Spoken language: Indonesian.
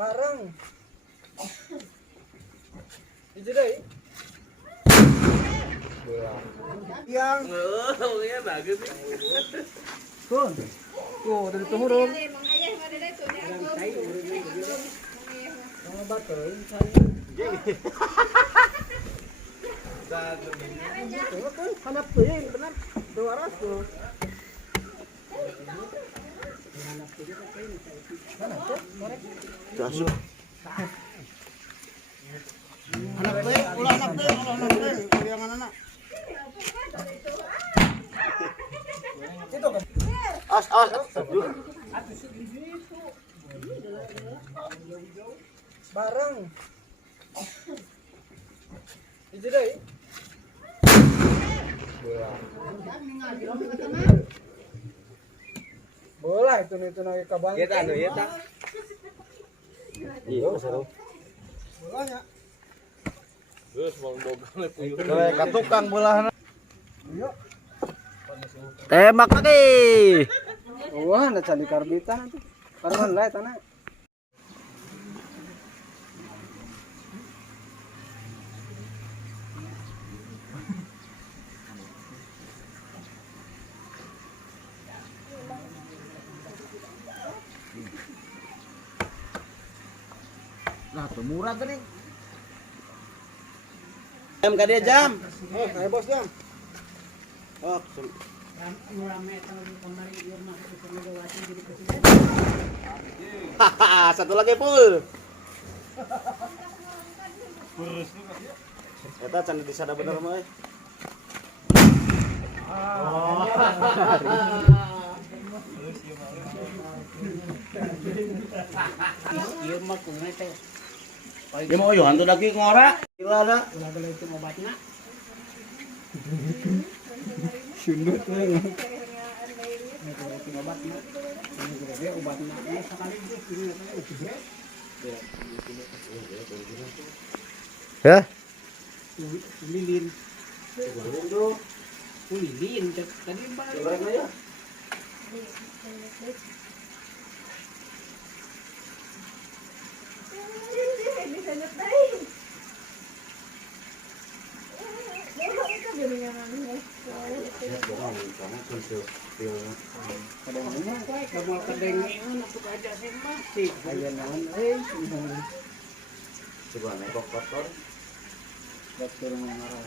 bareng itu deh yang ya bagus tuh dari turun baterai hanap tuh yang benar 200 Jasuh. anak teh ulah anak teh yang anak As. Aduh. bareng itu deh bola itu nagi kabang ya tak ya tak Iya, seru. bolanya terus mau bogang puyuh Kayak katukang bolahna. yuk Tembak lagi. wah ada candi karbitan nanti karban lah tanah Nah, tuh murah tadi. Jam ka dia jam. ayo bos jam Oh, hahaha, satu lagi full. Eta can disada bener mah. Ieu mah kumaha teh? Ya mau yo hantu lagi ngora. Gila ada. Ulah beli itu obatna. sundut tuh Itu obatna. Ini gede obatna. Ini sekali ini Ya. lilin. Lilin tadi balik. Kadang-kadang kamu kedengeran aku aja sih masih. ayo naon Coba nekok kotor. buat turun marah